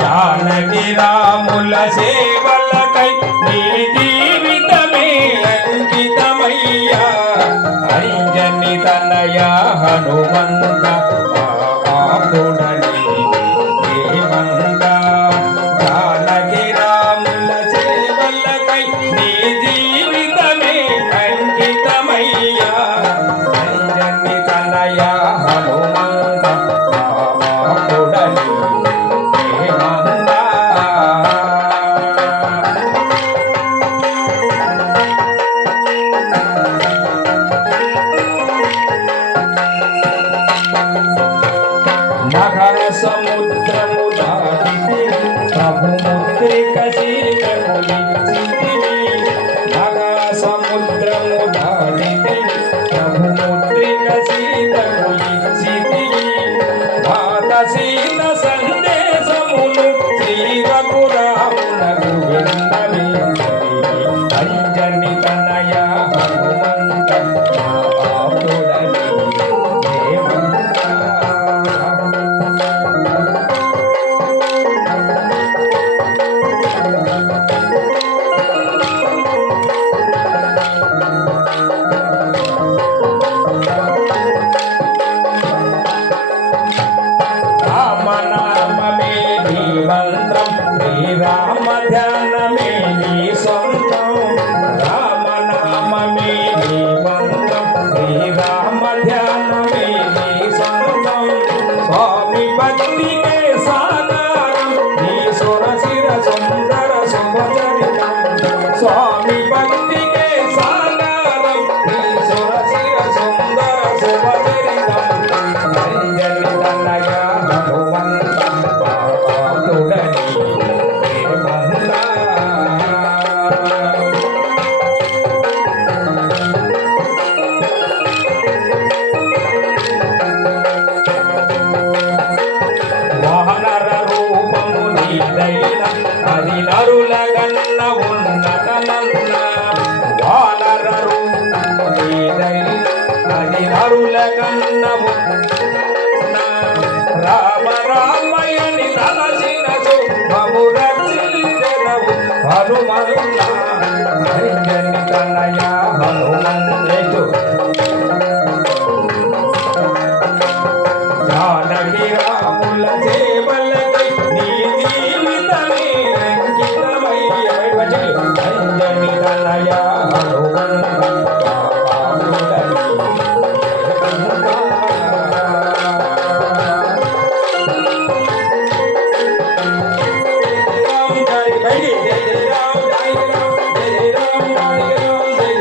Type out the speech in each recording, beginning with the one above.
జానకి రాముల సేవలకై నీ జీవితమే అంకితమయ్యా అంజని తనయ హనుమంత ఆపుడని హేమంత జానకి రాముల సేవలకై నీ జీవితమే అంకితమయ్యా అంజని తనయ హనుమంత ఆపుడని మహర సముద్రము దాటితే ప్రభుముద్రిక సీతములిచ్చితివి మహర సముద్రము దాటితే ప్రభుముద్రిక సీతములిచ్చితివి మాత సీత సందేశమును శ్రీరఘురామునకు విన్నవించితివి అంజని తనయ హనుమంత ఆపుడని రామనామమే నీ మంత్రం శ్రీరామ ధ్యానమే నీ సొంతం రామనామమే నీ మంత్రం శ్రీరామ ధ్యానమే నీ సొంతం స్వామి భక్తికే సాకారం నీ సురశిర సుందర శుభచరితం స్వామి భక్తికే సాకారం నీ సురశిర సుందర శుభచరితం అంజని తనయ హనుమంత ఆపుడని హేమంత వానర రూపము నీదైన అది నరుల గన్న ఉన్నతమన్న వానర రూపము నీదైన అది నరుల గన్న రామ రామయని తలసినచు మము రక్షించెదవు హనుమంత అంజని తనయ హనుమంతుడు జానకి రాముల సేవలకై నీ జీవితమే అంకితమయ్యా అంజని తనయ హనుమంత ఆపుడని జై రామ్ జై రామ్ జై రామ్ జై రామ్ జై రామ్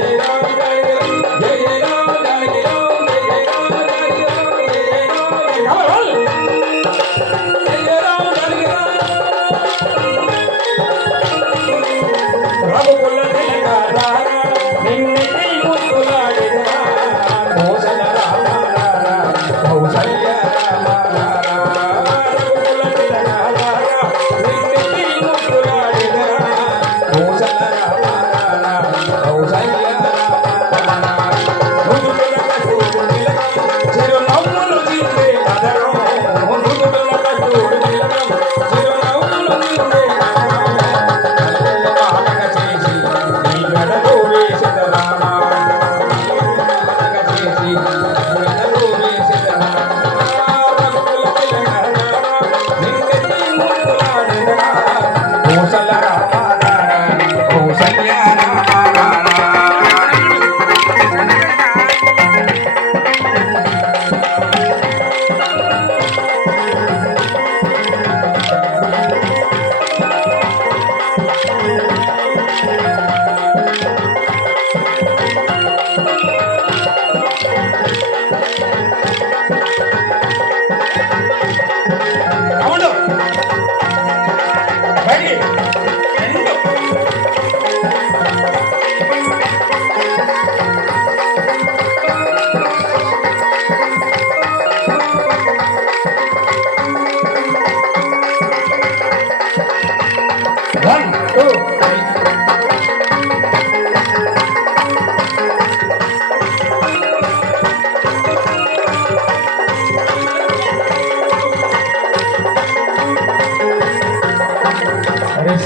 హరి